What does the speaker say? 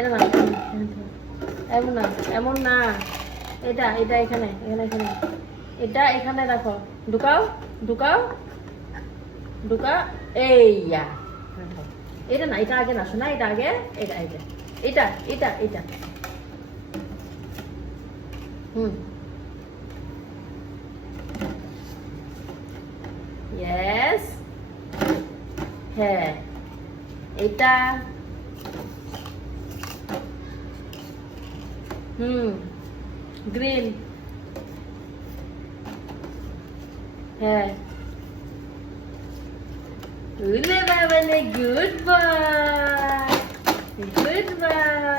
এটা না, এমন না, এমন না, এটা এটা এখানে এখানে এখানে, এটা এখানে রাখো, ঢুকাও ঢুকাও ঢুকা, এই ইয়া, এটা না, এটা আগে না শোনা, এটা আগে, এটা এটা এটা এটা এটা, হুম, ইয়েস, হ্যাঁ, এটা, হুম, গ্রিন, হ্যাঁ, উলে বাবালে, গুড বয়, গুড বয়।